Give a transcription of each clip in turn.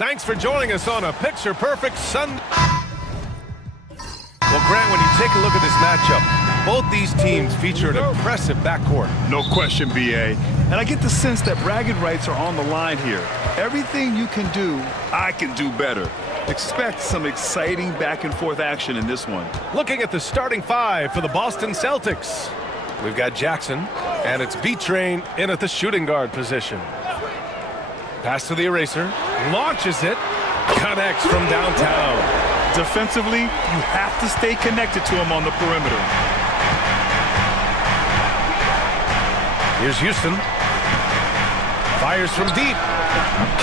Thanks for joining us on a picture-perfect Sunday. Well, Grant, when you take a look at this matchup, both these teams feature an impressive backcourt. No question, B.A. And I get the sense that bragging rights are on the line here. Everything you can do, I can do better. Expect some exciting back-and-forth action in this one. Looking at the starting five for the Boston Celtics. We've got Jackson, and it's B-Train in at the shooting guard position. Pass to the eraser, launches it, connects from downtown. Defensively, you have to stay connected to him on the perimeter. Here's Houston. Fires from deep.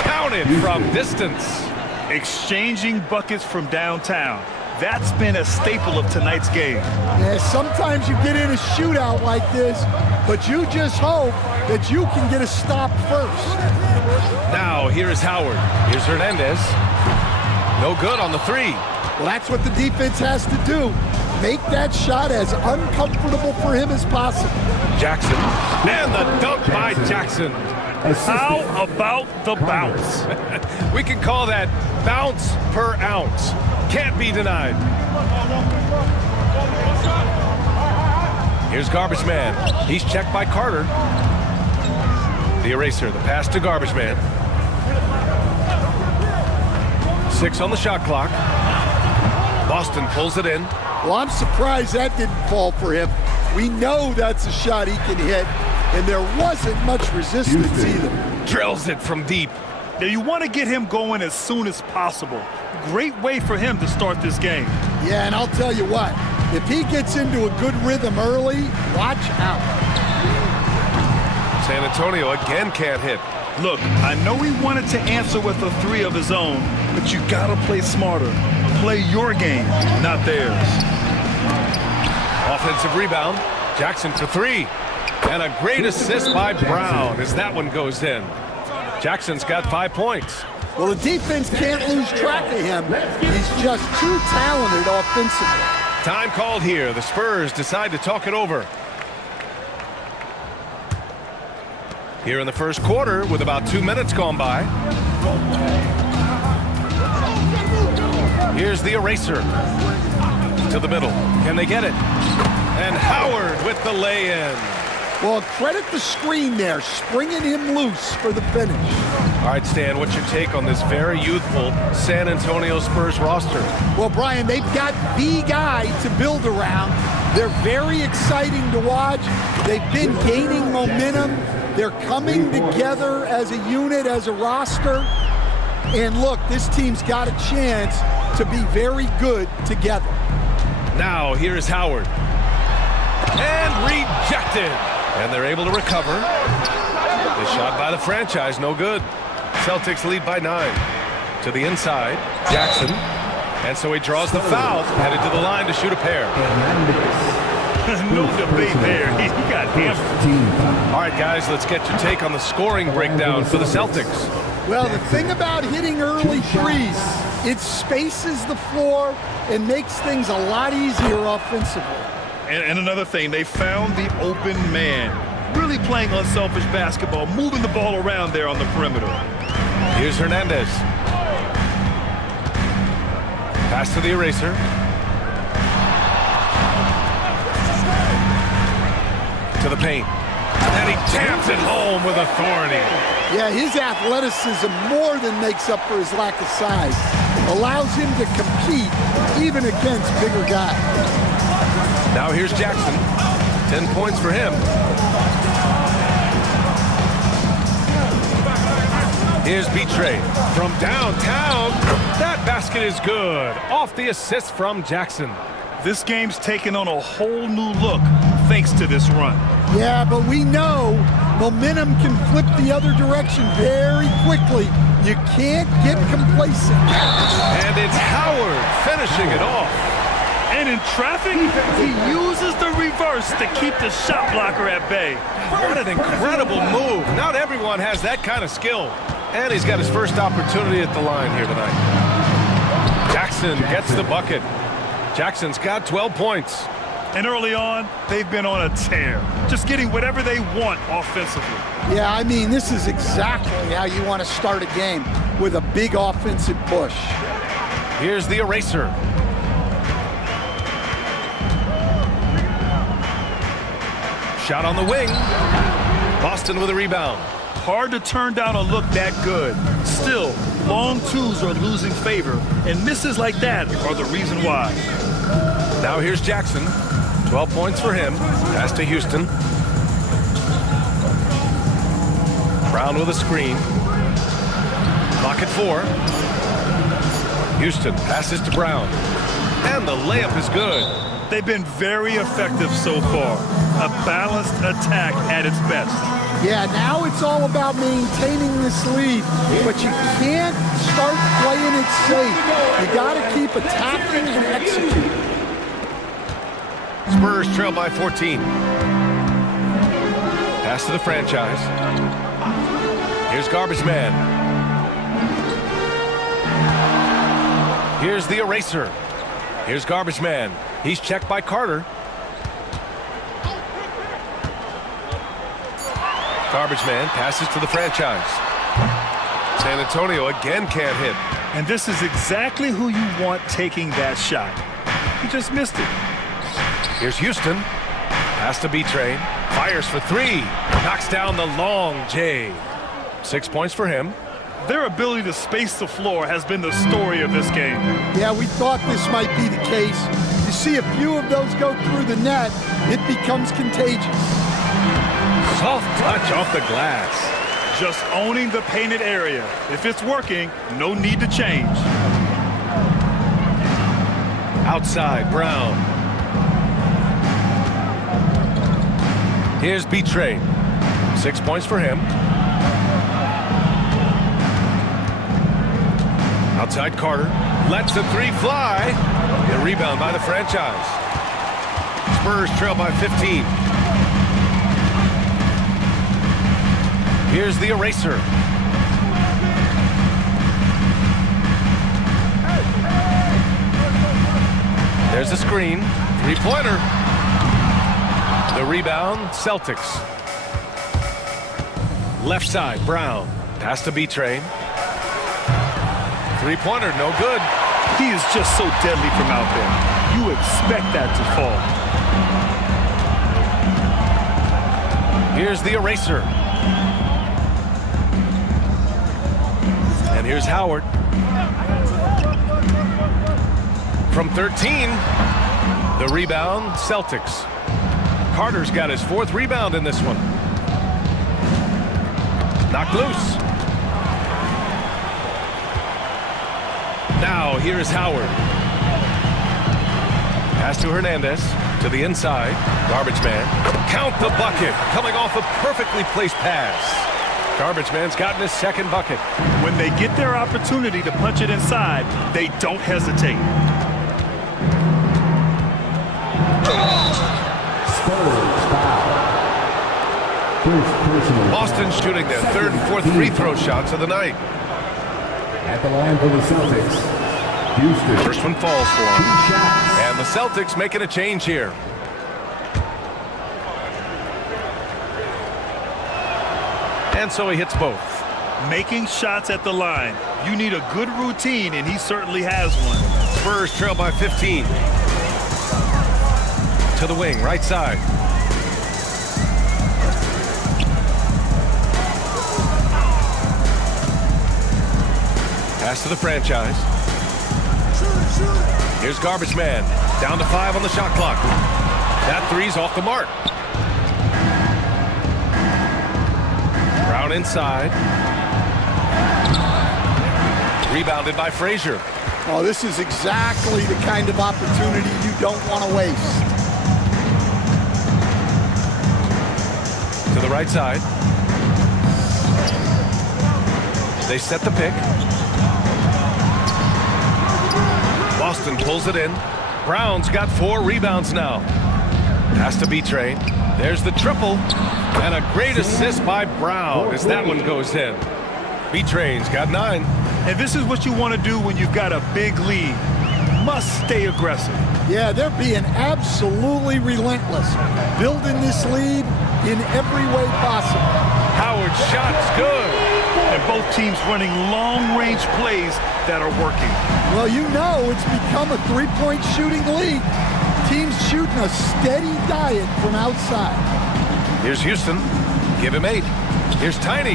Counted from distance. Exchanging buckets from downtown. That's been a staple of tonight's game. Yeah, sometimes you get in a shootout like this, but you just hope that you can get a stop first. Now, here is Howard. Here's Hernandez. No good on the three. Well, that's what the defense has to do. Make that shot as uncomfortable for him as possible. Jackson. And the dunk by Jackson. How about the bounce? We can call that bounce per ounce. Can't be denied. Here's Garbage Man. He's checked by Carter. The eraser, the pass to Garbage Man. 6 on the shot clock. Boston pulls it in. Well, I'm surprised that didn't fall for him. We know that's a shot he can hit, and there wasn't much resistance either. Drills it from deep. Now, you want to get him going as soon as possible. Great way for him to start this game. Yeah, and I'll tell you what, if he gets into a good rhythm early, watch out. San Antonio again can't hit. Look, I know he wanted to answer with a three of his own, but you got to play smarter. Play your game, not theirs. Offensive rebound. Jackson for three. And a great assist by Brown as that one goes in. Jackson's got 5 points. Well, the defense can't lose track of him. He's just too talented offensively. Time called here. The Spurs decide to talk it over. Here in the first quarter with about 2 minutes gone by. Here's the eraser. To the middle. Can they get it? And Howard with the lay-in. Well, credit the screen there, springing him loose for the finish. All right, Stan, what's your take on this very youthful San Antonio Spurs roster? Well, Brian, they've got the guy to build around. They're very exciting to watch. They've been gaining momentum. They're coming together as a unit, as a roster. And look, this team's got a chance to be very good together. Now, here's Howard. And rejected. And they're able to recover. The shot by the franchise, no good. Celtics lead by 9. To the inside, Jackson. And so he draws the foul, headed to the line to shoot a pair. No debate there. He got hammered. All right, guys, let's get your take on the scoring breakdown for the Celtics. Well, the thing about hitting early threes, it spaces the floor and makes things a lot easier offensively. And another thing, they found the open man. Really playing unselfish basketball, moving the ball around there on the perimeter. Here's Hernandez. Pass to the eraser. To the paint. And he taps it home with authority. Yeah, his athleticism more than makes up for his lack of size. Allows him to compete even against bigger guys. Now here's Jackson. 10 points for him. Here's B-Trade from downtown. That basket is good. Off the assist from Jackson. This game's taken on a whole new look thanks to this run. Yeah, but we know momentum can flip the other direction very quickly. You can't get complacent. And it's Howard finishing it off. And in traffic, he uses the reverse to keep the shot blocker at bay. What an incredible move. Not everyone has that kind of skill. And he's got his first opportunity at the line here tonight. Jackson gets the bucket. Jackson's got 12 points. And early on, they've been on a tear. Just getting whatever they want offensively. Yeah, I mean, this is exactly how you want to start a game. with a big offensive push. Here's the eraser. Shot on the wing. Boston with a rebound. Hard to turn down a look that good. Still, long twos are losing favor, and misses like that are the reason why. Now here's Jackson. 12 points for him. Pass to Houston. Brown with a screen. Clock at 4. Houston passes to Brown. And the layup is good. They've been very effective so far. A balanced attack at its best. Yeah, now it's all about maintaining this lead, but you can't start playing it safe. You got to keep attacking and executing. Spurs trail by 14. Pass to the franchise. Here's Garbage Man. Here's the eraser. Here's Garbage Man. He's checked by Carter. Garbage Man passes to the franchise. San Antonio again can't hit. And this is exactly who you want taking that shot. He just missed it. Here's Houston. Pass to B-Train. Fires for 3. Knocks down the long J. 6 points for him. Their ability to space the floor has been the story of this game. Yeah, we thought this might be the case. You see a few of those go through the net, it becomes contagious. Soft touch off the glass. Just owning the painted area. If it's working, no need to change. Outside, Brown. Here's B-Train. 6 points for him. Outside Carter. Lets the 3 fly. The rebound by the franchise. Spurs trail by 15. Here's the eraser. There's the screen. 3-pointer. The rebound, Celtics. Left side, Brown. Pass to B-Train. 3-pointer, no good. He is just so deadly from out there. You expect that to fall. Here's the eraser. And here's Howard. From 13, the rebound, Celtics. Carter's got his 4th rebound in this one. Knocked loose. Now, here is Howard. Pass to Hernandez. To the inside. Garbage Man. Count the bucket. Coming off a perfectly placed pass. Garbage Man's gotten his 2nd bucket. When they get their opportunity to punch it inside, they don't hesitate. Boston shooting their 3rd and 4th free throw shots of the night. At the line for the Celtics, Houston. First one falls for him. And the Celtics making a change here. And so he hits both. Making shots at the line. You need a good routine, and he certainly has one. Spurs trail by 15. To the wing, right side. Pass to the franchise. Here's Garbage Man. Down to 5 on the shot clock. That 3's off the mark. Brown inside. Rebounded by Frazier. Oh, this is exactly the kind of opportunity you don't want to waste. To the right side. They set the pick. Boston pulls it in. Brown's got 4 rebounds now. Pass to B-Train. There's the triple. And a great assist by Brown as that one goes in. B-Train's got 9. And this is what you want to do when you've got a big lead. Must stay aggressive. Yeah, they're being absolutely relentless. Building this lead in every way possible. Howard's shot's good. And both teams running long-range plays that are working. Well, you know it's become a three-point shooting league. Teams shooting a steady diet from outside. Here's Houston. Give him 8. Here's Tiny.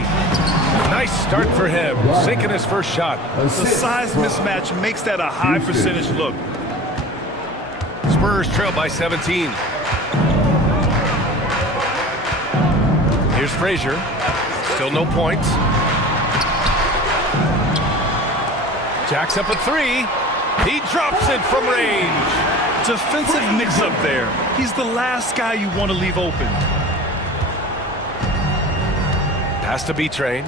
Nice start for him. Sinking his first shot. The size mismatch makes that a high percentage look. Spurs trail by 17. Here's Frazier. Still no points. Jacks up a 3. He drops it from range. Defensive mix-up there. He's the last guy you want to leave open. Pass to B-Train.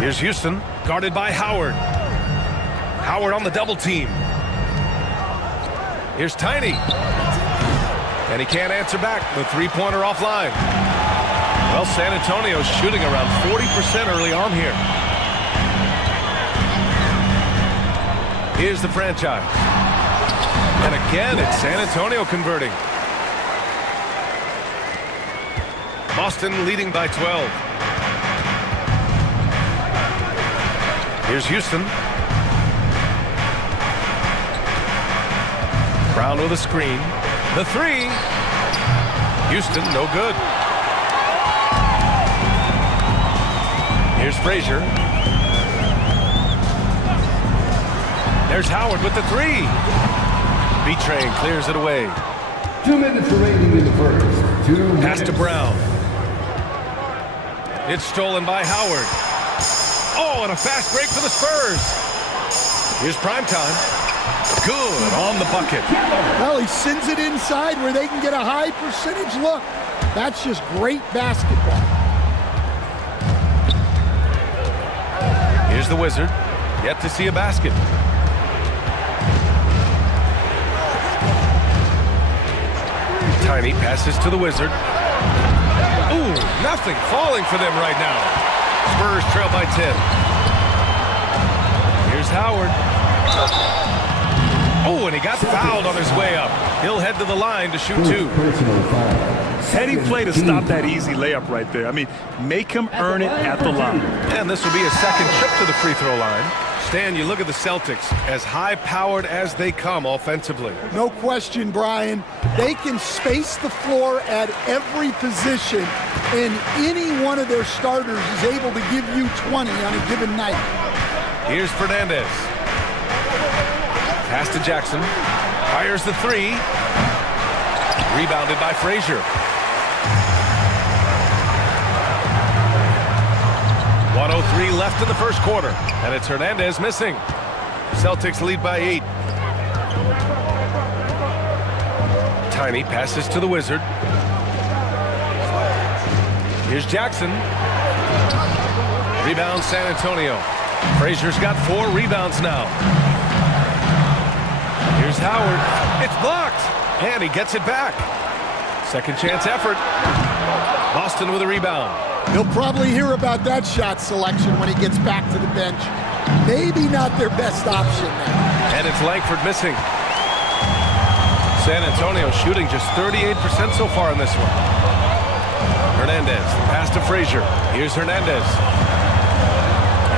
Here's Houston, guarded by Howard. Howard on the double team. Here's Tiny. And he can't answer back. The three-pointer offline. Well, San Antonio's shooting around 40% early on here. Here's the franchise. And again, it's San Antonio converting. Boston leading by 12. Here's Houston. Brown with a screen. The 3. Houston, no good. Here's Frazier. There's Howard with the 3. B-Train clears it away. 2 minutes remaining in the first. 2 minutes. Pass to Brown. It's stolen by Howard. Oh, and a fast break for the Spurs. Here's primetime. Good on the bucket. Well, he sends it inside where they can get a high percentage look. That's just great basketball. Here's the Wizard. Yet to see a basket. Tiny passes to the Wizard. Ooh, nothing falling for them right now. Spurs trail by 10. Here's Howard. Oh, and he got fouled on his way up. He'll head to the line to shoot 2. Heady play to stop that easy layup right there. I mean, make him earn it at the line. And this will be a second trip to the free throw line. Stan, you look at the Celtics, as high-powered as they come offensively. No question, Brian. They can space the floor at every position, and any one of their starters is able to give you 20 on a given night. Here's Fernandez. Pass to Jackson. Fires the 3. Rebounded by Frazier. 1:03 left in the first quarter, and it's Hernandez missing. Celtics lead by 8. Tiny passes to the Wizard. Here's Jackson. Rebound San Antonio. Frazier's got 4 rebounds now. Here's Howard. It's blocked, and he gets it back. Second chance effort. Boston with a rebound. He'll probably hear about that shot selection when he gets back to the bench. Maybe not their best option now. And it's Langford missing. San Antonio shooting just 38% so far in this one. Hernandez, pass to Frazier. Here's Hernandez.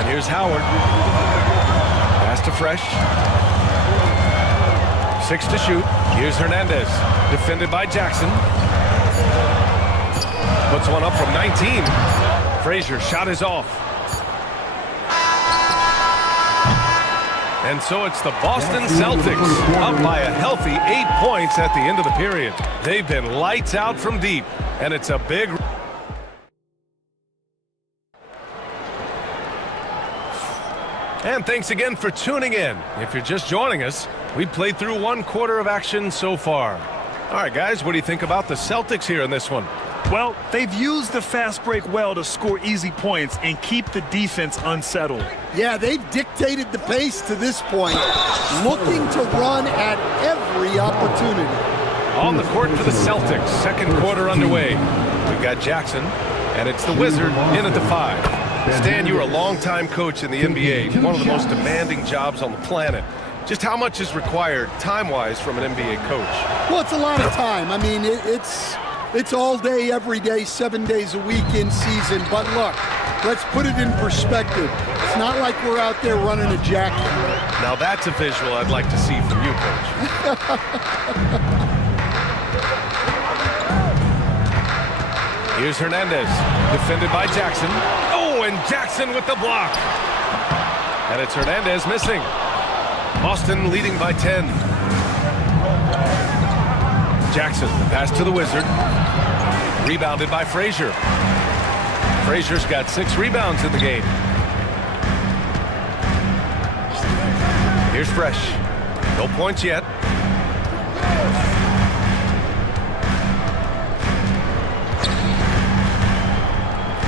And here's Howard. Pass to Fresh. 6 to shoot. Here's Hernandez. Defended by Jackson. Puts one up from 19. Frazier shot is off. And so it's the Boston Celtics up by a healthy 8 points at the end of the period. They've been lights out from deep, and it's a big... And thanks again for tuning in. If you're just joining us, we played through 1 quarter of action so far. All right, guys, what do you think about the Celtics here in this one? Well, they've used the fast break well to score easy points and keep the defense unsettled. Yeah, they've dictated the pace to this point, looking to run at every opportunity. On the court for the Celtics, second quarter underway. We've got Jackson, and it's the Wizard in at the 5. Stan, you're a longtime coach in the NBA, one of the most demanding jobs on the planet. Just how much is required time-wise from an NBA coach? Well, it's a lot of time. I mean, it's It's all day, every day, 7 days a week in season. But look, let's put it in perspective. It's not like we're out there running a jacket. Now that's a visual I'd like to see from you, Coach. Here's Hernandez, defended by Jackson. Oh, and Jackson with the block. And it's Hernandez missing. Boston leading by 10. Jackson, the pass to the Wizard. Rebounded by Frazier. Frazier's got 6 rebounds in the game. Here's Fresh. No points yet.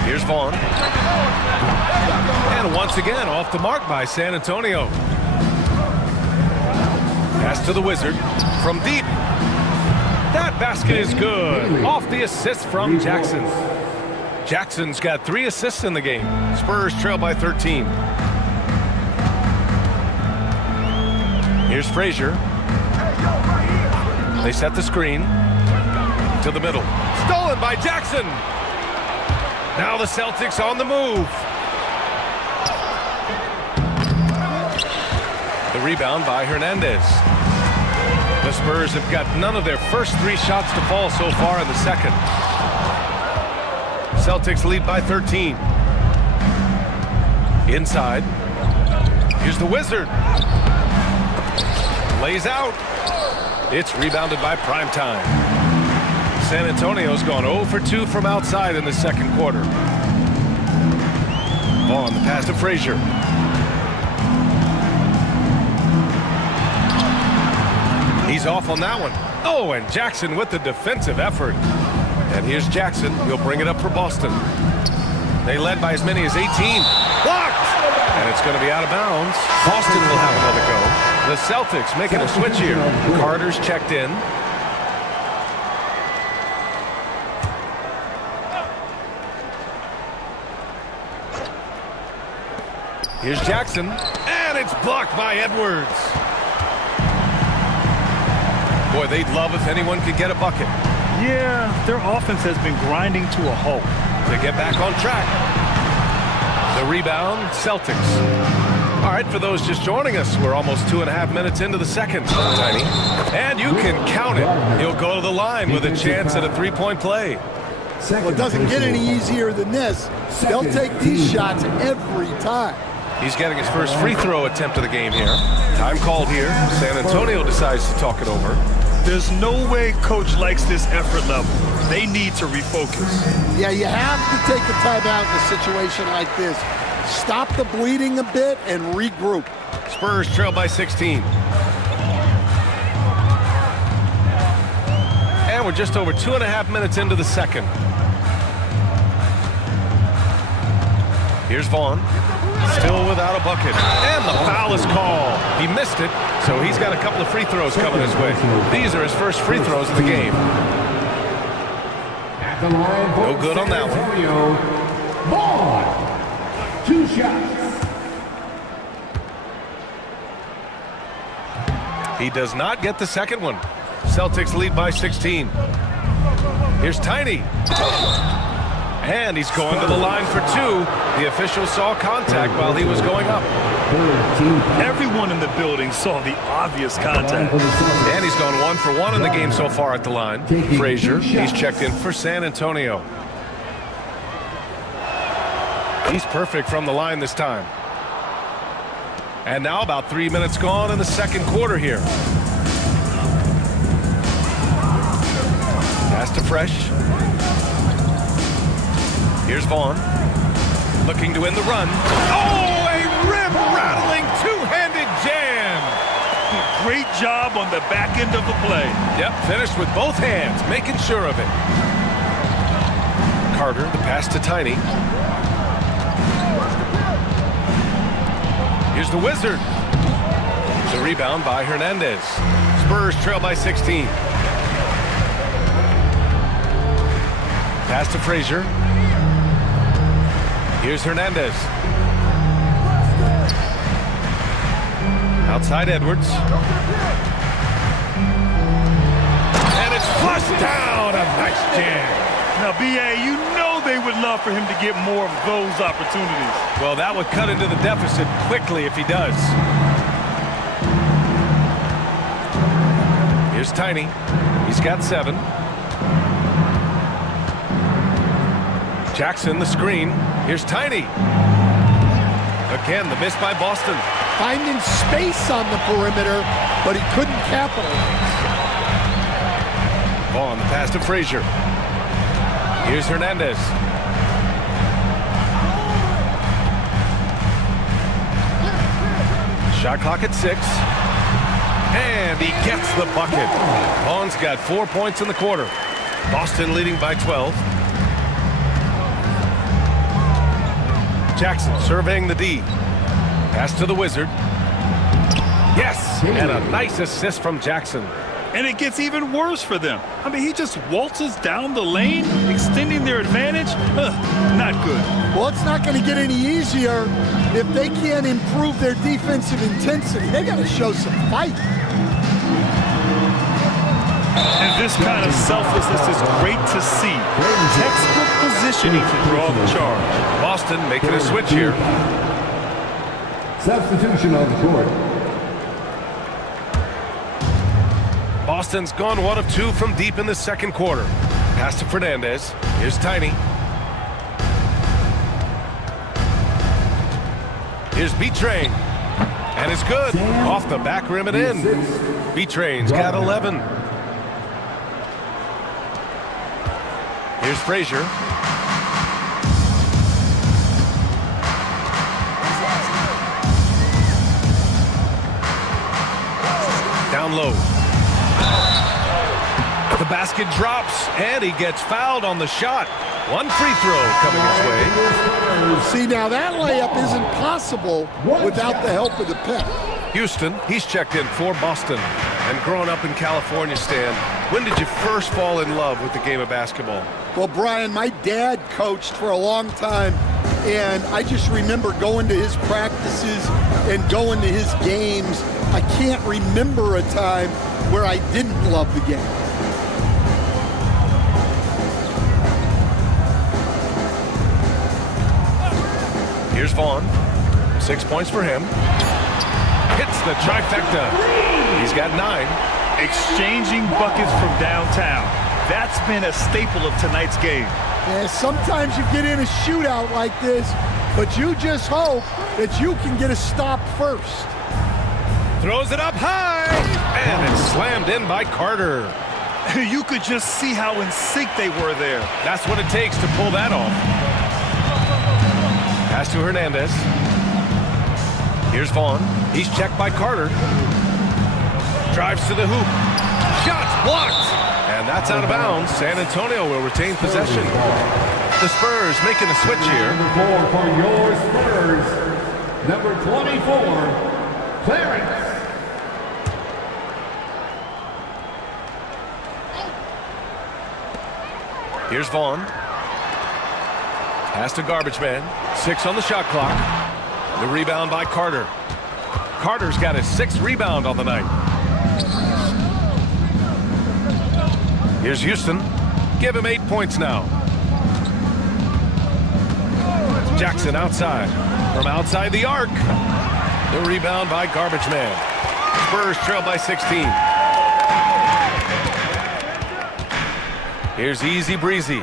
Here's Vaughn. And once again, off the mark by San Antonio. Pass to the Wizard from deep. That basket is good. Off the assist from Jackson. Jackson's got 3 assists in the game. Spurs trail by 13. Here's Frazier. They set the screen to the middle. Stolen by Jackson. Now the Celtics on the move. The rebound by Hernandez. The Spurs have got none of their first 3 shots to fall so far in the second. Celtics lead by 13. Inside. Here's the Wizard. Lays out. It's rebounded by Primetime. San Antonio's gone 0 for 2 from outside in the second quarter. Vaughn, the pass to Frazier. He's off on that one. Oh, and Jackson with the defensive effort. And here's Jackson. He'll bring it up for Boston. They led by as many as 18. Blocked! And it's going to be out of bounds. Boston will have another go. The Celtics making a switch here. Carter's checked in. Here's Jackson. And it's blocked by Edwards. Boy, they'd love if anyone could get a bucket. Yeah, their offense has been grinding to a halt. To get back on track. The rebound, Celtics. All right, for those just joining us, we're almost 2.5 minutes into the second, Tiny. And you can count it. He'll go to the line with a chance at a 3-point play. Well, it doesn't get any easier than this. They'll take these shots every time. He's getting his first free throw attempt of the game here. Time called here. San Antonio decides to talk it over. There's no way coach likes this effort level. They need to refocus. Yeah, you have to take a timeout in a situation like this. Stop the bleeding a bit and regroup. Spurs trail by 16. And we're just over 2.5 minutes into the second. Here's Vaughn. Still without a bucket. And the foul is called. He missed it, so he's got a couple of free throws coming his way. These are his first free throws of the game. No good on that one. Ball. 2 shots. He does not get the second one. Celtics lead by 16. Here's Tiny. And he's going to the line for 2. The official saw contact while he was going up. Everyone in the building saw the obvious contact. And he's gone 1 for 1 in the game so far at the line. Frazier, he's checked in for San Antonio. He's perfect from the line this time. And now about 3 minutes gone in the second quarter here. Pass to Fresh. Here's Vaughn. Looking to win the run. Oh, a rim-rattling two-handed jam. Great job on the back end of the play. Yep, finished with both hands, making sure of it. Carter, the pass to Tiny. Here's the Wizard. The rebound by Hernandez. Spurs trail by 16. Pass to Frazier. Here's Hernandez. Outside Edwards. And it's flushed down. A nice jam. Now, B.A., you know they would love for him to get more of those opportunities. Well, that would cut into the deficit quickly if he does. Here's Tiny. He's got 7. Jackson, the screen. Here's Tiny. Again, the miss by Boston. Finding space on the perimeter, but he couldn't capitalize. Vaughn, the pass to Frazier. Here's Hernandez. Shot clock at 6. And he gets the bucket. Vaughn's got 4 points in the quarter. Boston leading by 12. Jackson surveying the D. Pass to the Wizard. Yes! And a nice assist from Jackson. And it gets even worse for them. I mean, he just waltzes down the lane, extending their advantage. Not good. Well, it's not going to get any easier if they can't improve their defensive intensity. They got to show some fight. And this kind of selflessness is great to see. Textbook positioning to draw the charge. Boston making a switch here. Substitution on the court. Boston's gone 1 of 2 from deep in the second quarter. Pass to Fernandez. Here's Tiny. Here's B-Train. And it's good. Off the back rim and in. B-Train's got 11. Here's Frazier. Down low. The basket drops, and he gets fouled on the shot. 1 free throw coming his way. See, now that layup isn't possible without the help of the pick. Houston, he's checked in for Boston. And growing up in California, Stan, when did you first fall in love with the game of basketball? Well, Brian, my dad coached for a long time, and I just remember going to his practices and going to his games. I can't remember a time where I didn't love the game. Here's Vaughn. 6 points for him. Hits the trifecta. He's got 9. Exchanging buckets from downtown. That's been a staple of tonight's game. Yeah, sometimes you get in a shootout like this, but you just hope that you can get a stop first. Throws it up high. And it's slammed in by Carter. You could just see how in sync they were there. That's what it takes to pull that off. Pass to Hernandez. Here's Vaughn. He's checked by Carter. Drives to the hoop. Shots blocked. And that's out of bounds. San Antonio will retain possession. The Spurs making a switch here. Number 4 for your Spurs. Number 24, Clarence. Here's Vaughn. Pass to Garbage Man. 6 on the shot clock. The rebound by Carter. Carter's got his 6th rebound on the night. Here's Houston. Give him 8 points now. Jackson outside. From outside the arc. The rebound by Garbage Man. Spurs trail by 16. Here's Easy Breezy.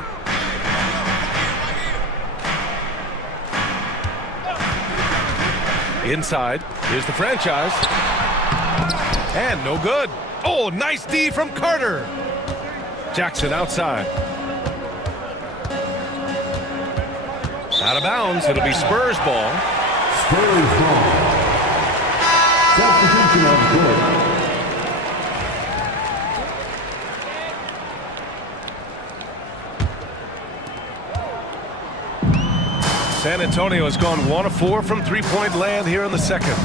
Inside. Here's the franchise. And no good. Oh, nice D from Carter. Jackson outside. Out of bounds. It'll be Spurs ball. Spurs ball. Substitution on the court. San Antonio has gone 1 of 4 from three-point land here in the second.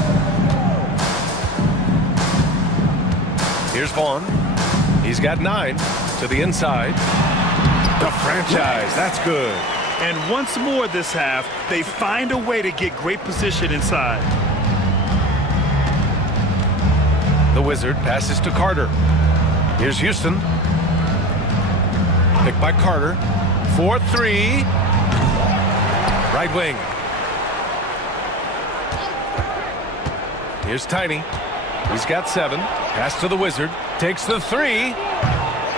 Here's Vaughn. He's got 9 to the inside. The franchise. That's good. And once more this half, they find a way to get great position inside. The Wizard passes to Carter. Here's Houston. Picked by Carter. 4-3. Right wing. Here's Tiny. He's got 7. Pass to the Wizard. Takes the 3.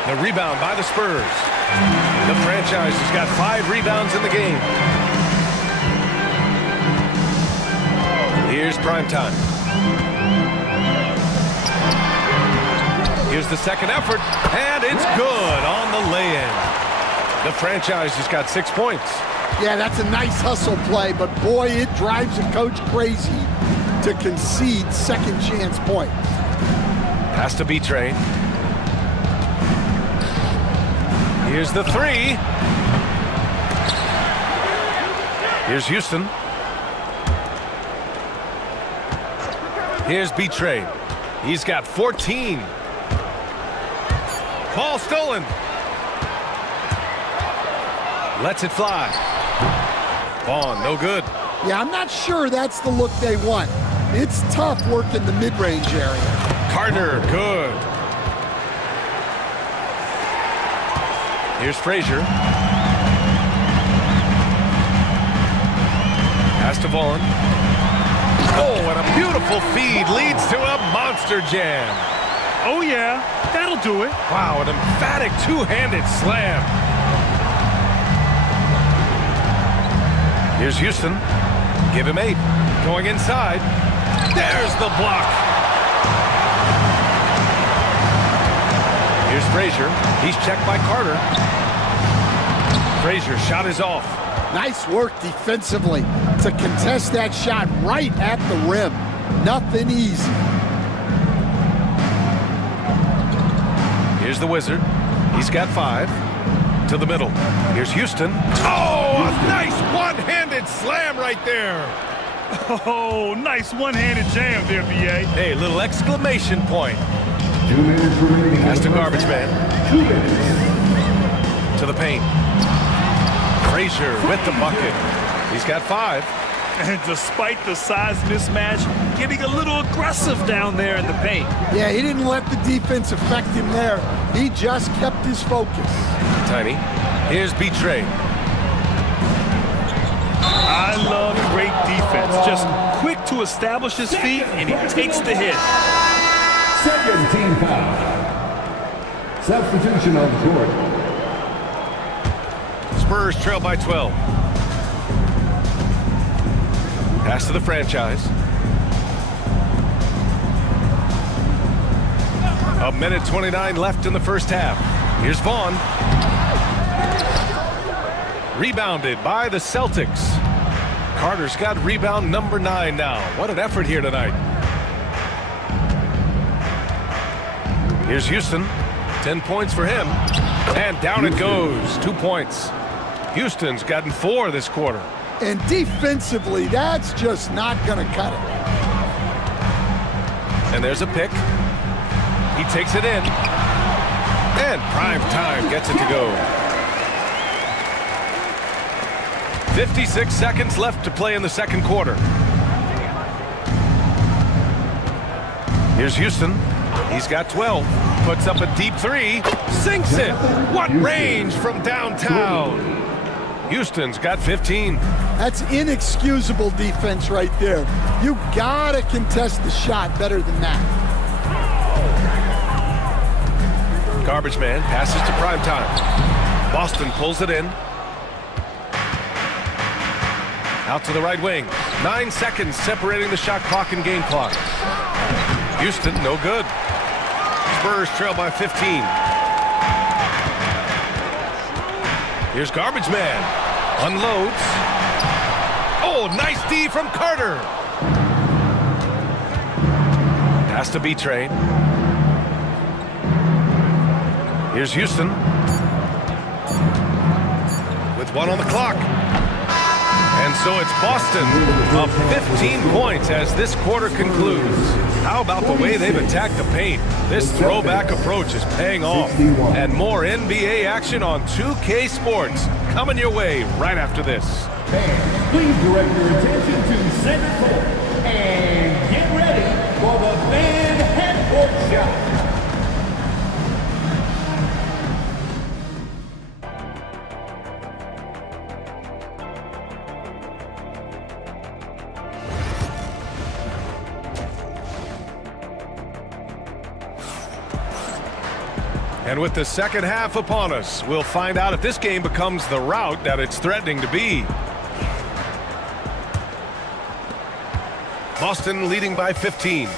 The rebound by the Spurs. The franchise has got 5 rebounds in the game. Here's prime time. Here's the second effort, and it's good on the lay-in. The franchise has got 6 points. Yeah, that's a nice hustle play, but boy, it drives a coach crazy to concede second chance point. Pass to B-Train. Here's the 3. Here's Houston. Here's B-Train. He's got 14. Ball stolen. Lets it fly. Vaughn, no good. Yeah, I'm not sure that's the look they want. It's tough working the mid-range area. Carter, good. Here's Frazier. Pass to Vaughn. Oh, and a beautiful feed leads to a monster jam. Oh, yeah, that'll do it. Wow, an emphatic two-handed slam. Here's Houston. Give him 8. Going inside. There's the block. Here's Frazier. He's checked by Carter. Frazier shot is off. Nice work defensively to contest that shot right at the rim. Nothing easy. Here's the Wizard. He's got 5. To the middle. Here's Houston. Oh, a nice one-handed slam right there. Oh, nice one-handed jam there, B.A. Hey, little exclamation point. 2 minutes remaining. Pass to Garbage Man. 2 minutes. To the paint. Frazier with the bucket. He's got 5. And despite the size mismatch, getting a little aggressive down there in the paint. Yeah, he didn't let the defense affect him there. He just kept his focus. Tiny. Here's B-Train. I love great defense. Just quick to establish his feet, and he takes the hit. Second team foul. Substitution on the court. Spurs trail by 12. Pass to the franchise. A minute 29 left in the first half. Here's Vaughn. Rebounded by the Celtics. Carter's got rebound number 9 now. What an effort here tonight. Here's Houston. 10 points for him. And down it goes. 2 points. Houston's gotten 4 this quarter. And defensively, that's just not going to cut it. And there's a pick. He takes it in. And prime time gets it to go. 56 seconds left to play in the second quarter. Here's Houston. He's got 12. Puts up a deep 3. Sinks it. What range from downtown. Houston's got 15. That's inexcusable defense right there. You gotta contest the shot better than that. Garbage Man passes to primetime. Boston pulls it in. Out to the right wing. 9 seconds separating the shot clock and game clock. Houston, no good. Spurs trail by 15. Here's Garbage Man. Unloads. Oh, nice D from Carter. Pass to B-Train. Here's Houston. With 1 on the clock. And so it's Boston up 15 points as this quarter concludes. How about the way they've attacked the paint? This throwback approach is paying off. And more NBA action on 2K Sports coming your way right after this. Fans, please direct your attention to center court and get ready for the fan half-court shot. And with the second half upon us, we'll find out if this game becomes the rout that it's threatening to be. Boston leading by 15.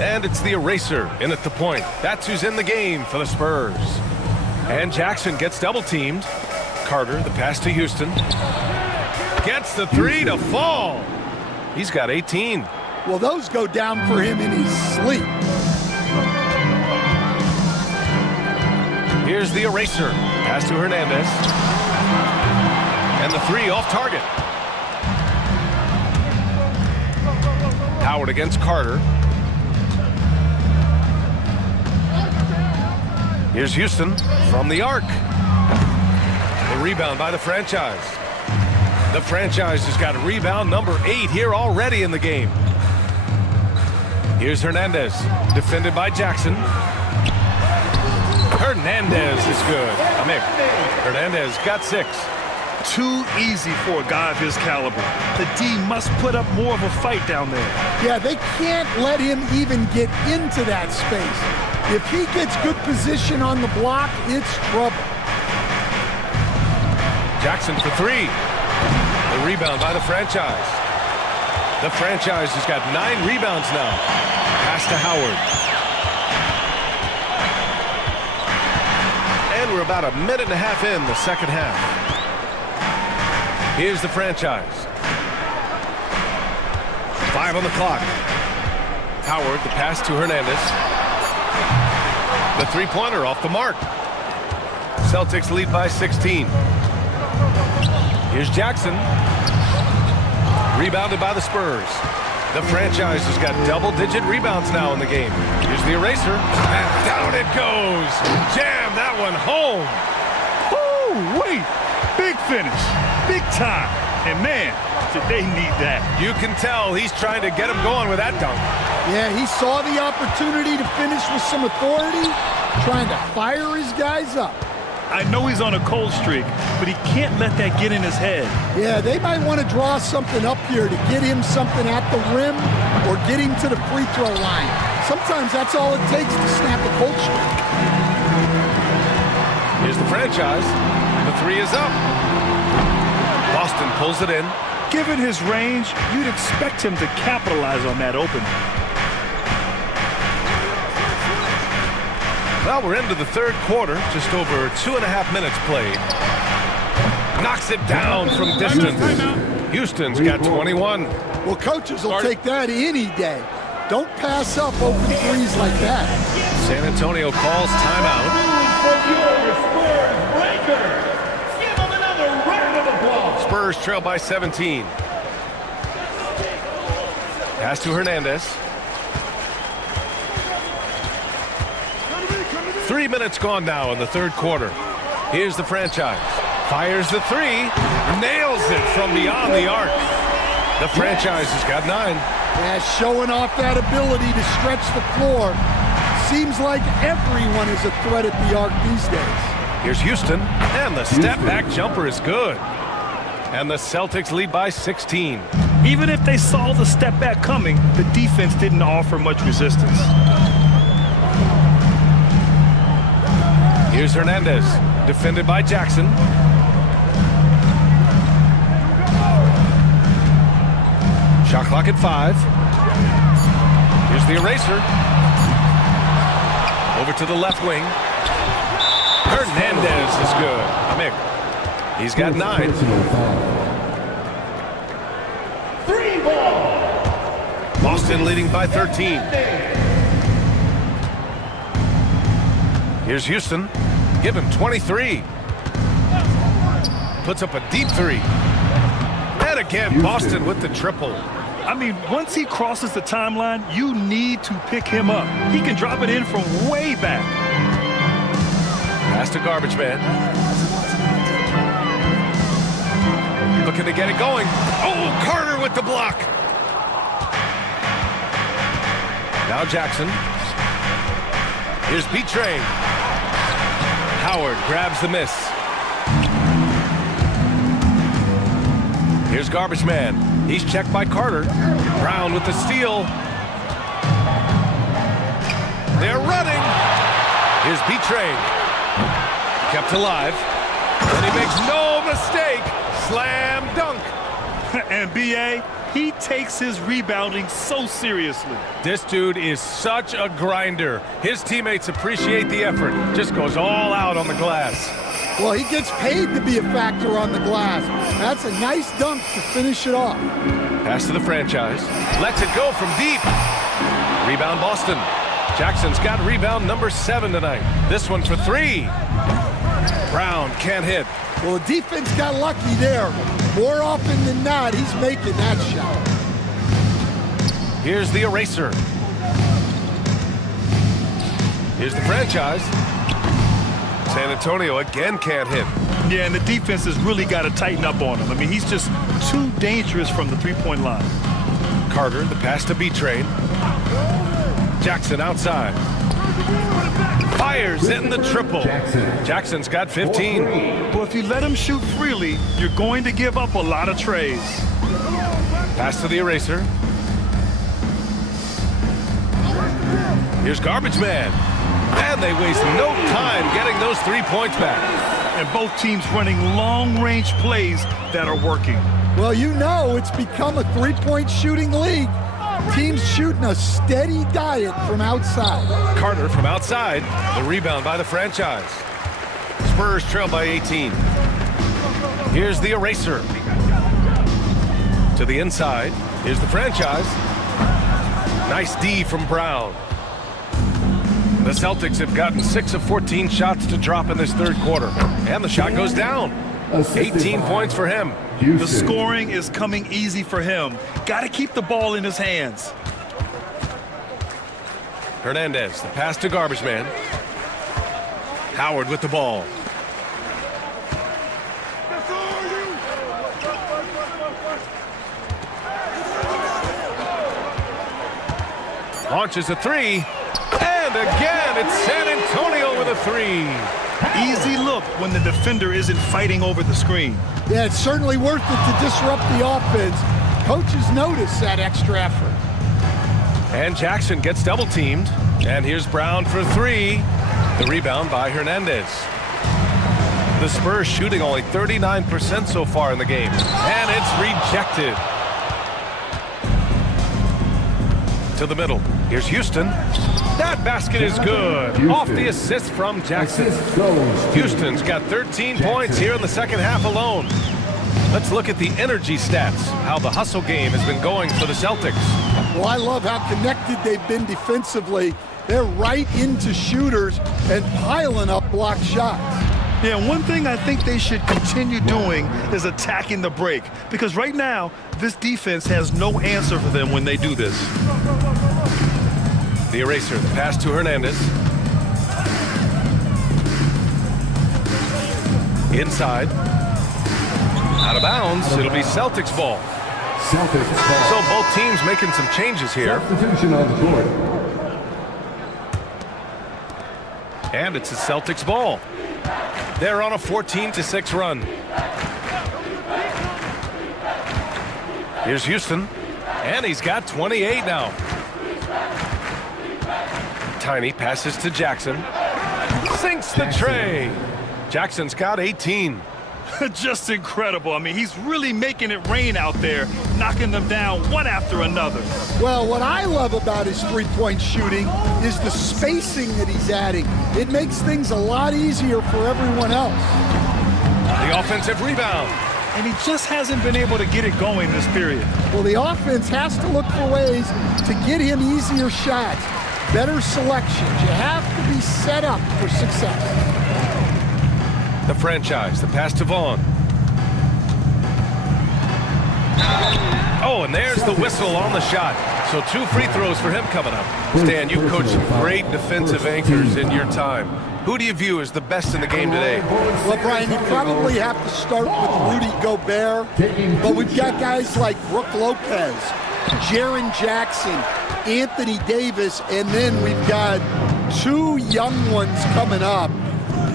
And it's the eraser in at the point. That's who's in the game for the Spurs. And Jackson gets double-teamed. Carter, the pass to Houston. Gets the three to fall. He's got 18. Well, those go down for him in his sleep. Here's the eraser. Pass to Hernandez. And the three off target. Howard against Carter. Here's Houston from the arc. The rebound by the franchise. The franchise has got rebound number 8 here already in the game. Here's Hernandez, defended by Jackson. Hernandez is good. Hernandez got 6. Too easy for a guy of his caliber. The D must put up more of a fight down there. Yeah, they can't let him even get into that space. If he gets good position on the block, it's trouble. Jackson for 3. The rebound by the franchise. The franchise has got 9 rebounds now. Pass to Howard. And we're about a minute and a half in the second half. Here's the franchise. 5 on the clock. Howard, the pass to Hernandez. The three-pointer off the mark. Celtics lead by 16. Here's Jackson. Rebounded by the Spurs. The franchise has got double-digit rebounds now in the game. Here's the eraser. And down it goes. Jam that one home. Woo, wait. Big finish. Big time. And man, did they need that. You can tell he's trying to get him going with that dunk. Yeah, he saw the opportunity to finish with some authority, trying to fire his guys up. I know he's on a cold streak, but he can't let that get in his head. Yeah, they might want to draw something up here to get him something at the rim or get him to the free throw line. Sometimes that's all it takes to snap a cold streak. Here's the franchise. The three is up. Boston pulls it in. Given his range, you'd expect him to capitalize on that opening. Well, we're into the third quarter, just over 2.5 minutes played. Knocks it down from distance. Houston's got 21. Well, coaches will take that any day. Don't pass up open threes like that. San Antonio calls timeout. Give them another round of applause. Spurs trail by 17. Pass to Hernandez. 3 minutes gone now in the third quarter. Here's the franchise. Fires the three. Nails it from beyond the arc. The franchise has got 9. Yeah, showing off that ability to stretch the floor. Seems like everyone is a threat at the arc these days. Here's Houston, and the step-back jumper is good. And the Celtics lead by 16. Even if they saw the step back coming, the defense didn't offer much resistance. Here's Hernandez, defended by Jackson. Shot clock at 5. Here's the eraser. Over to the left wing. Hernandez is good. He's got 9. 3 ball. Boston leading by 13. Here's Houston. Give him 23. Puts up a deep 3. And again, Boston with the triple. I mean, once he crosses the timeline, you need to pick him up. He can drop it in from way back. Pass to garbage man. Looking to get it going. Oh, Carter with the block. Now Jackson. Here's B-Train. Howard grabs the miss. Here's garbage man. He's checked by Carter. Brown with the steal. They're running. Here's B-Train. Kept alive. And he makes no mistake. Slam dunk. And B.A., he takes his rebounding so seriously. This dude is such a grinder. His teammates appreciate the effort. Just goes all out on the glass. Well, he gets paid to be a factor on the glass. That's a nice dunk to finish it off. Pass to the franchise. Lets it go from deep. Rebound Boston. Jackson's got rebound number 7 tonight. This one for 3. Brown can't hit. Well, the defense got lucky there. More often than not, he's making that shot. Here's the eraser. Here's the franchise. San Antonio again can't hit. Yeah, and the defense has really got to tighten up on him. I mean, he's just too dangerous from the three-point line. Carter, the pass to B-Train. Jackson outside. Fires in the triple. Jackson's got 15. Well, if you let him shoot freely, you're going to give up a lot of trays. Pass to the eraser. Here's Garbage Man. And they waste no time getting those 3 points back. And both teams running long-range plays that are working. Well, you know it's become a three-point shooting league. Teams shooting a steady diet from outside. Carter from outside. The rebound by the franchise. Spurs trail by 18. Here's the eraser. To the inside. Here's the franchise. Nice D from Brown. The Celtics have gotten 6 of 14 shots to drop in this third quarter. And the shot goes down. 18 points for him. The scoring is coming easy for him. Got to keep the ball in his hands. Hernandez, the pass to Garbage Man. Howard with the ball. Launches a 3. And again, it's San Antonio with a 3. Easy look when the defender isn't fighting over the screen. Yeah, it's certainly worth it to disrupt the offense. Coaches notice that extra effort. And Jackson gets double teamed. And here's Brown for 3. The rebound by Hernandez. The Spurs shooting only 39% so far in the game. And it's rejected. To the middle. Here's Houston. That basket is good. Off the assist from Jackson. Houston's got 13 points here in the second half alone. Let's look at the energy stats, how the hustle game has been going for the Celtics. Well, I love how connected they've been defensively. They're right into shooters and piling up block shots. Yeah, one thing I think they should continue doing is attacking the break. Because right now, this defense has no answer for them when they do this. The eraser, the pass to Hernandez. Inside. Out of bounds. It'll be Celtics ball. So both teams making some changes here. Substitution on the court. And it's the Celtics ball. They're on a 14-6 run. Here's Houston. And he's got 28 now. Tiny passes to Jackson. Sinks the tray. Jackson's got 18. Just incredible. I mean, he's really making it rain out there, knocking them down one after another. Well, what I love about his three-point shooting is the spacing that he's adding. It makes things a lot easier for everyone else. The offensive rebound. And he just hasn't been able to get it going this period. Well, the offense has to look for ways to get him easier shots, better selections. You have to be set up for success. The franchise, the pass to Vaughn. Oh, and there's the whistle on the shot. So 2 free throws for him coming up. Stan, you've coached some great defensive anchors in your time. Who do you view as the best in the game today? Well, Brian, you probably have to start with Rudy Gobert, but we've got guys like Brook Lopez, Jaren Jackson, Anthony Davis, and then we've got 2 young ones coming up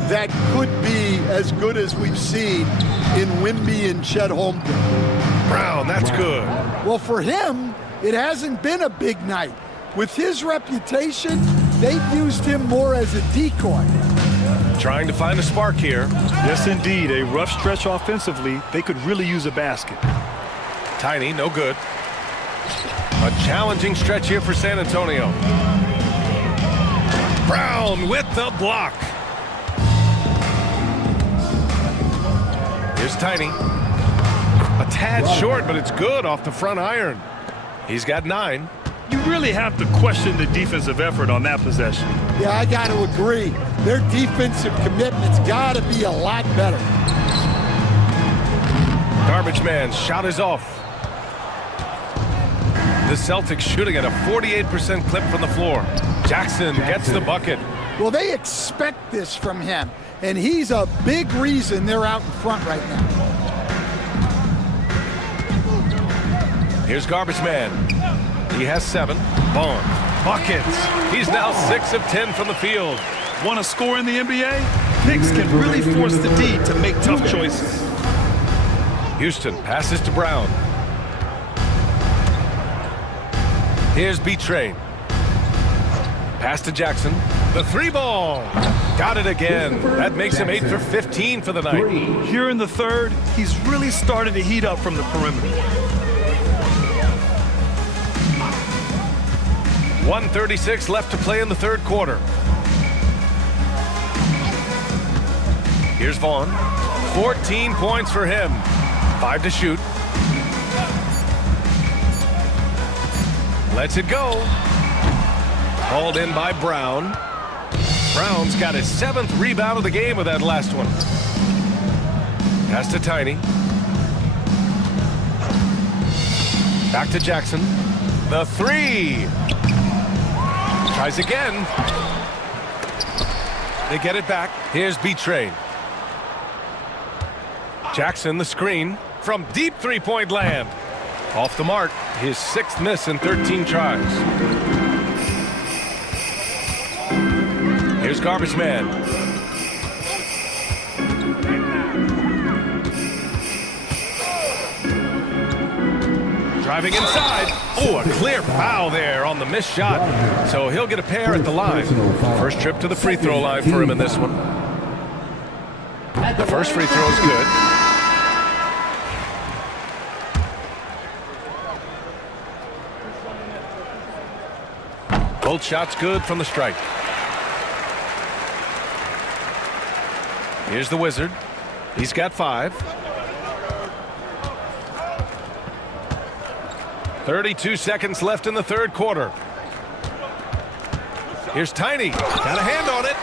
that could be as good as we've seen in Wemby and Chet Holmgren. Brown, that's good. Well, for him, it hasn't been a big night. With his reputation, they've used him more as a decoy. Trying to find a spark here. Yes, indeed. A rough stretch offensively. They could really use a basket. Tiny, no good. A challenging stretch here for San Antonio. Brown with the block. Here's Tiny. A tad short, but it's good off the front iron. He's got 9. You really have to question the defensive effort on that possession. Yeah, I got to agree. Their defensive commitment's got to be a lot better. Garbage man's shot is off. The Celtics shooting at a 48% clip from the floor. Jackson gets the bucket. Well, they expect this from him, and he's a big reason they're out in front right now. Here's Garbage Man. He has 7. Vaughn. Buckets. He's now 6 of 10 from the field. Want to score in the NBA? Picks can really force the D to make tough choices. Houston passes to Brown. Here's B-Train. Pass to Jackson. The 3-ball. Got it again. That makes him 8 for 15 for the night. Here in the third, he's really started to heat up from the perimeter. 1:36 left to play in the third quarter. Here's Vaughn. 14 points for him. 5 to shoot. Lets it go. Hauled in by Brown. Brown's got his 7th rebound of the game with that last one. Pass to Tiny. Back to Jackson. The 3. Tries again. They get it back. Here's B-Train. Jackson, the screen from deep three-point land. Off the mark, his 6th miss in 13 tries. Here's Garbage Man. Driving inside. Oh, a clear foul there on the missed shot. So he'll get a pair at the line. First trip to the free throw line for him in this one. The first free throw is good. Both shots good from the strike. Here's the Wizard. He's got 5. 32 seconds left in the third quarter. Here's Tiny. Got a hand on it.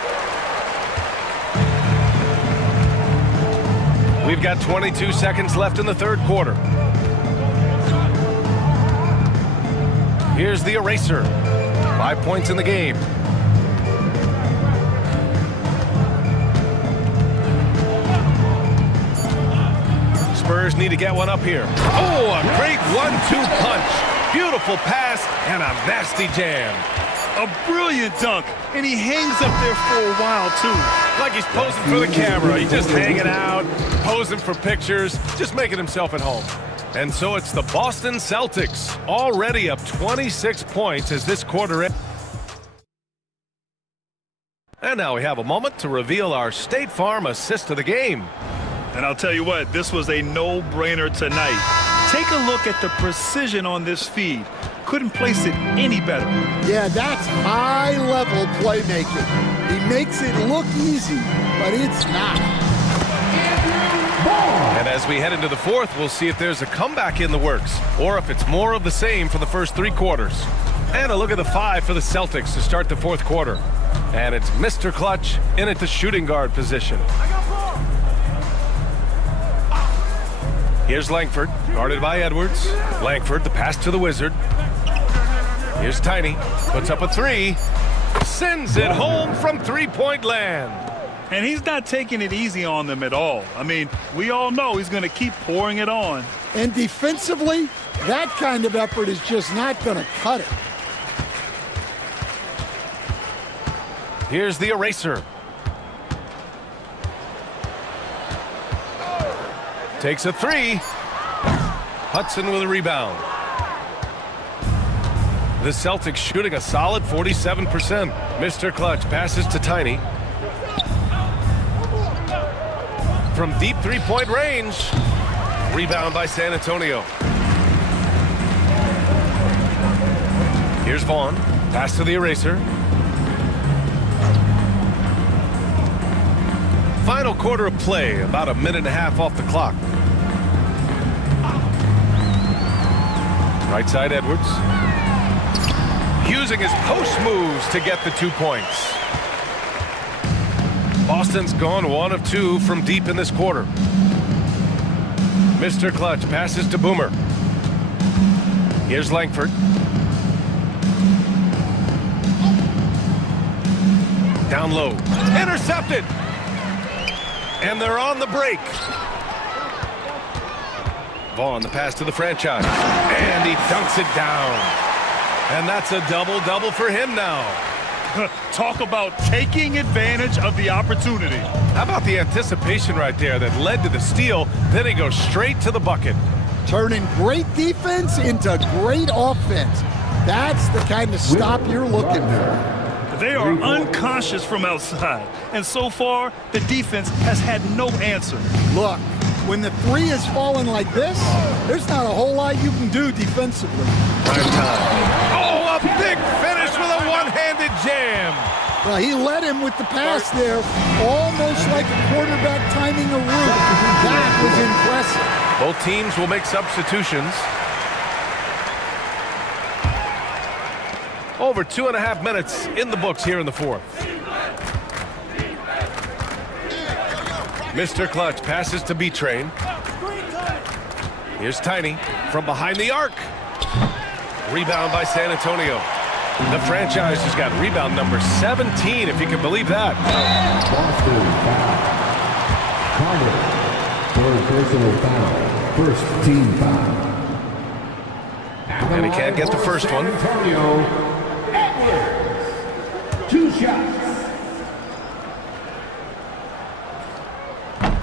We've got 22 seconds left in the third quarter. Here's the eraser. 5 points in the game. Spurs need to get one up here. Oh, a great 1-2 punch. Beautiful pass and a nasty jam. A brilliant dunk, and he hangs up there for a while, too. Like he's posing for the camera. He's just hanging out, posing for pictures, just making himself at home. And so it's the Boston Celtics, already up 26 points as this quarter ends. And now we have a moment to reveal our State Farm assist of the game. And I'll tell you what, this was a no-brainer tonight. Take a look at the precision on this feed. Couldn't place it any better. Yeah, that's high-level playmaking. He makes it look easy, but it's not. And as we head into the fourth, we'll see if there's a comeback in the works or if it's more of the same for the first 3 quarters. And a look at the 5 for the Celtics to start the fourth quarter. And it's Mr. Clutch in at the shooting guard position. Here's Langford, guarded by Edwards. Langford, the pass to the Wizard. Here's Tiny, puts up a 3. Sends it home from three-point land. And he's not taking it easy on them at all. I mean, we all know he's going to keep pouring it on. And defensively, that kind of effort is just not going to cut it. Here's the eraser. Takes a 3. Hudson with a rebound. The Celtics shooting a solid 47%. Mr. Clutch passes to Tiny. From deep three-point range. Rebound by San Antonio. Here's Vaughn. Pass to the eraser. Final quarter of play, about a minute and a half off the clock. Right side, Edwards. Using his post moves to get the 2 points. Boston's gone 1 of 2 from deep in this quarter. Mr. Clutch passes to Boomer. Here's Langford. Down low. Intercepted. And they're on the break. Vaughn, the pass to the franchise. And he dunks it down. And that's a double-double for him now. Talk about taking advantage of the opportunity. How about the anticipation right there that led to the steal? Then he goes straight to the bucket. Turning great defense into great offense. That's the kind of stop you're looking for. They are unconscious from outside, and so far, the defense has had no answer. Look, when the three is falling like this, there's not a whole lot you can do defensively. Prime time. Oh, a big finish with a one-handed jam. Well, he led him with the pass there, almost like a quarterback timing a route. That was impressive. Both teams will make substitutions. Over 2.5 minutes in the books here in the fourth. Mr. Clutch passes to B-Train. Here's Tiny from behind the arc. Rebound by San Antonio. The franchise has got rebound number 17, if you can believe that. Boston foul. For a personal foul. First team foul. And he can't get the first one. Antonio Edwards. 2 shots.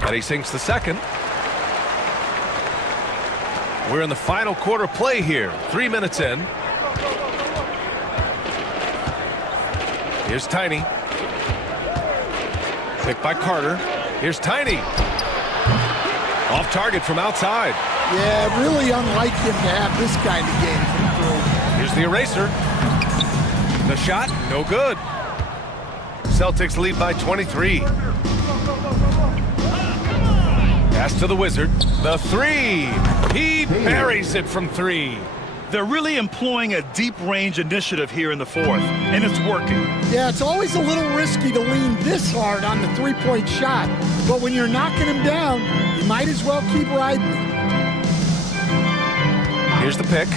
And he sinks the second. We're in the final quarter play here. 3 minutes in. Here's Tiny. Picked by Carter. Here's Tiny. Off target from outside. Yeah, really unlike him to have this kind of game from through. Here's the eraser. The shot, no good. Celtics lead by 23. Pass to the Wizard. The three. He buries it from 3. They're really employing a deep-range initiative here in the fourth, and it's working. Yeah, it's always a little risky to lean this hard on the three-point shot, but when you're knocking him down, you might as well keep riding it. Here's the pick.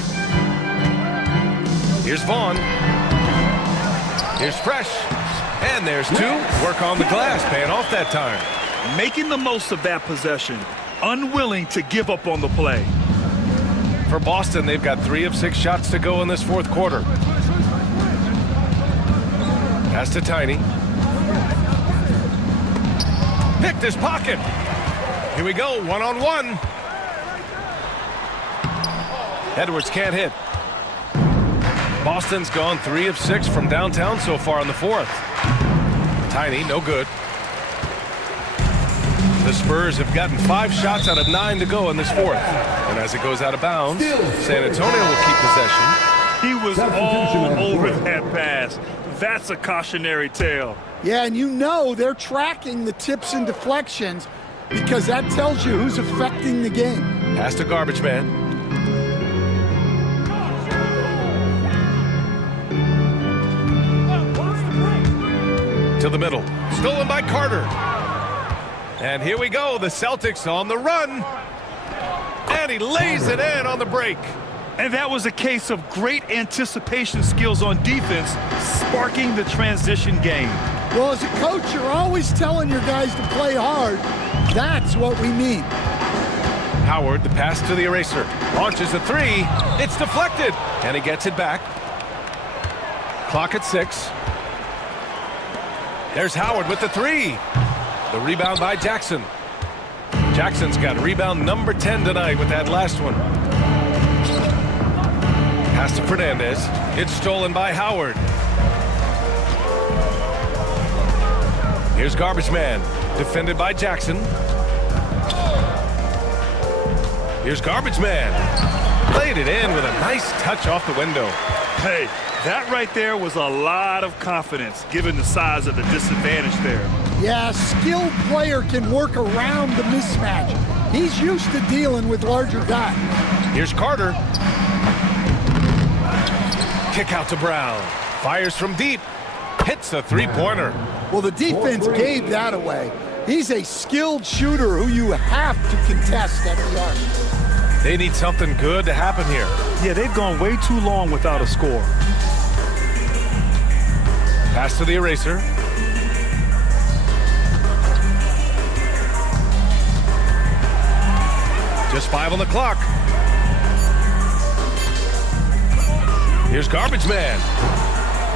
Here's Vaughn. Here's Fresh. And there's 2. Work on the glass, paying off that time. Making the most of that possession, unwilling to give up on the play. For Boston, they've got 3 of 6 shots to go in this fourth quarter. Pass to Tiny. Picked his pocket. Here we go, one-on-one. Edwards can't hit. Boston's gone 3 of 6 from downtown so far in the fourth. Tiny, no good. The Spurs have gotten 5 shots out of 9 to go in this fourth. And as it goes out of bounds, San Antonio will keep possession. He was all over that pass. That's a cautionary tale. Yeah, and you know they're tracking the tips and deflections because that tells you who's affecting the game. Pass to Garbage Man. To the middle. Stolen by Carter. And here we go. The Celtics on the run. And he lays it in on the break. And that was a case of great anticipation skills on defense, sparking the transition game. Well, as a coach, you're always telling your guys to play hard. That's what we mean. Howard, the pass to the eraser. Launches a 3. It's deflected. And he gets it back. Clock at 6. There's Howard with the 3. The rebound by Jackson. Jackson's got rebound number 10 tonight with that last one. Pass Pass to Fernandez. It's stolen by Howard. Here's Garbage Man. Defended by Jackson. Here's Garbage Man. Played it in with a nice touch off the window. Hey, that right there was a lot of confidence, given the size of the disadvantage there. Yeah, a skilled player can work around the mismatch. He's used to dealing with larger guys. Here's Carter. Kick out to Brown. Fires from deep. Hits a three-pointer. Well, the defense gave that away. He's a skilled shooter who you have to contest at the arc. They need something good to happen here. Yeah, they've gone way too long without a score. Pass to the eraser. Just 5 on the clock. Here's Garbage Man.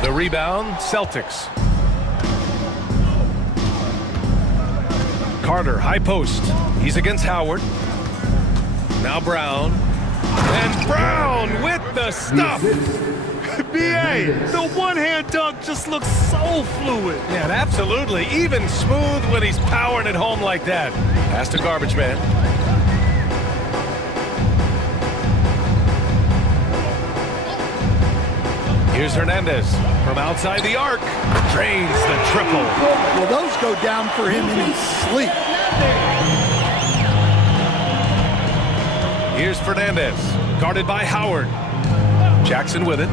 The rebound, Celtics. Carter, high post. He's against Howard. Now Brown. And Brown with the stuff. B.A., the one-hand dunk just looks so fluid. Yeah, absolutely. Even smooth when he's powering it home like that. Pass to Garbage Man. Here's Hernandez from outside the arc. Drains the triple. Well, those go down for him in his sleep. Here's Fernandez, guarded by Howard. Jackson with it.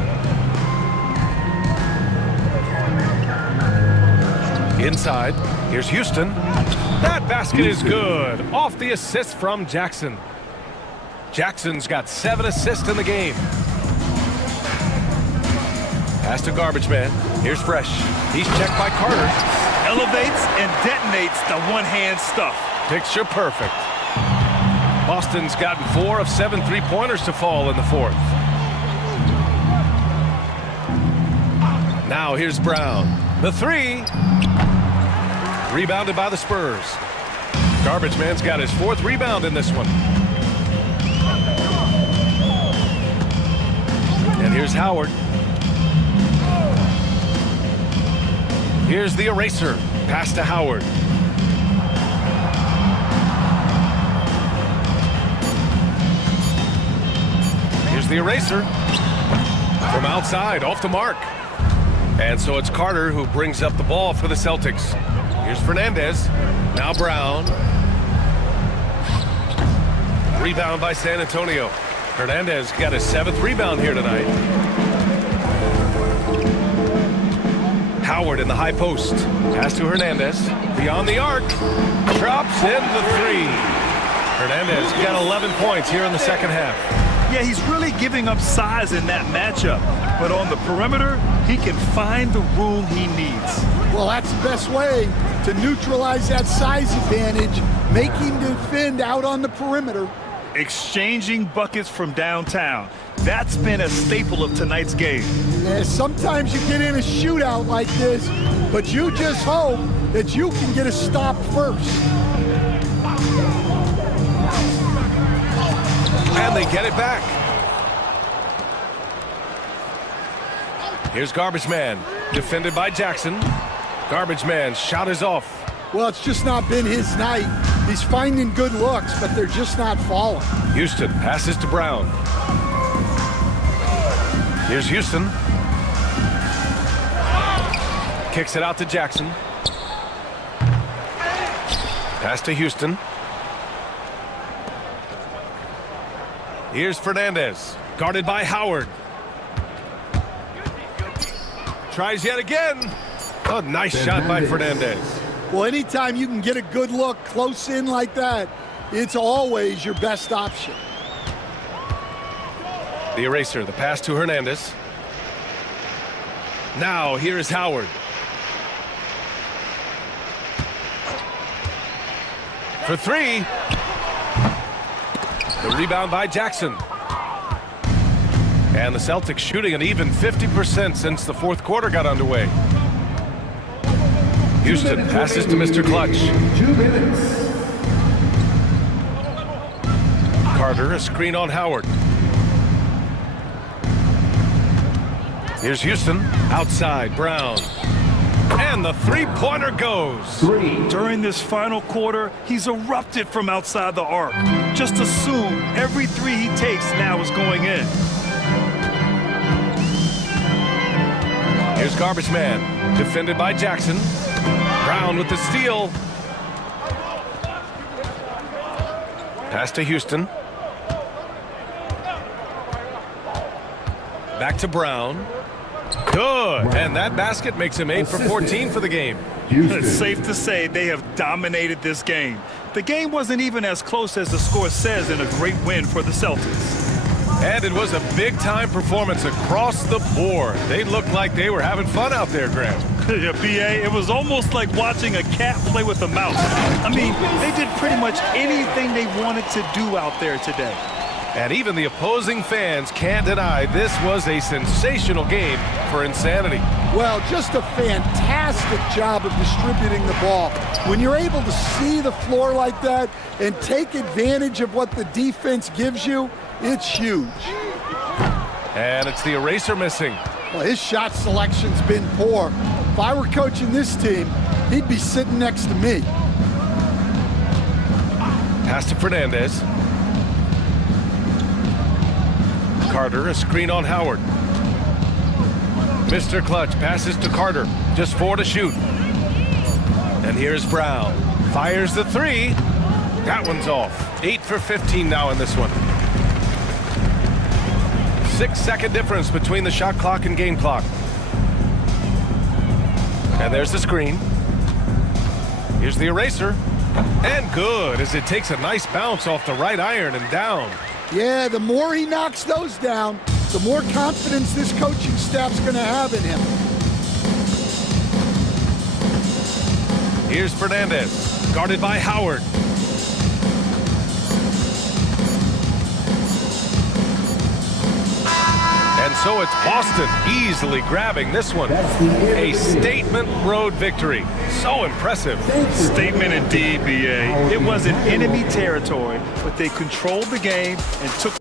Inside, here's Houston. That basket is good. Off the assist from Jackson. Jackson's got 7 assists in the game. Pass to Garbage Man. Here's Fresh. He's checked by Carter. Elevates and detonates the one-hand stuff. Picture perfect. Boston's gotten 4 of 7 three-pointers to fall in the fourth. Now here's Brown. The three. Rebounded by the Spurs. Garbage Man's got his 4th rebound in this one. And here's Howard. Here's the eraser. Pass to Howard. Here's the eraser. From outside, off the mark. And so it's Carter who brings up the ball for the Celtics. Here's Fernandez. Now Brown. Rebound by San Antonio. Hernandez got his 7th rebound here tonight. Howard in the high post. Pass to Hernandez. Beyond the arc. Drops in the 3. Hernandez got 11 points here in the second half. Yeah, he's really giving up size in that matchup. But on the perimeter, he can find the room he needs. Well, that's the best way to neutralize that size advantage. Make him defend out on the perimeter. Exchanging buckets from downtown. That's been a staple of tonight's game. Yeah, sometimes you get in a shootout like this, but you just hope that you can get a stop first. And they get it back. Here's Garbage Man, defended by Jackson. Garbage Man's shot is off. Well, it's just not been his night. He's finding good looks, but they're just not falling. Houston passes to Brown. Here's Houston. Kicks it out to Jackson. Pass to Houston. Here's Fernandez, guarded by Howard. Tries yet again. A nice shot by Fernandez. Well, anytime you can get a good look close in like that, it's always your best option. The eraser, the pass to Hernandez. Now here is Howard. For 3. The rebound by Jackson. And the Celtics shooting an even 50% since the fourth quarter got underway. Houston passes to Mr. Clutch. 2 minutes. Carter, a screen on Howard. Here's Houston. Outside, Brown. And the three-pointer goes. During this final quarter, he's erupted from outside the arc. Just assume every three he takes now is going in. Here's Garbage Man, defended by Jackson. Brown with the steal. Pass to Houston. Back to Brown. Good. And that basket makes him 8 for 14 for the game. It's safe to say they have dominated this game. The game wasn't even as close as the score says in a great win for the Celtics. And it was a big-time performance across the board. They looked like they were having fun out there, Grant. Yeah, B.A., it was almost like watching a cat play with a mouse. I mean, they did pretty much anything they wanted to do out there today. And even the opposing fans can't deny this was a sensational game for Insanity. Well, just a fantastic job of distributing the ball. When you're able to see the floor like that and take advantage of what the defense gives you, it's huge. And it's the eraser missing. Well, his shot selection's been poor. If I were coaching this team, he'd be sitting next to me. Pass to Fernandez. Carter, a screen on Howard. Mr. Clutch passes to Carter. Just 4 to shoot. And here's Brown. Fires the three. That one's off. 8 for 15 now in this one. 6-second difference between the shot clock and game clock. And there's the screen. Here's the eraser. And good, as it takes a nice bounce off the right iron and down. Yeah, the more he knocks those down, the more confidence this coaching staff's going to have in him. Here's Fernandez, guarded by Howard. And so it's Boston easily grabbing this one. A statement road victory. So impressive. Statement indeed, B.A. It was in enemy territory, but they controlled the game and took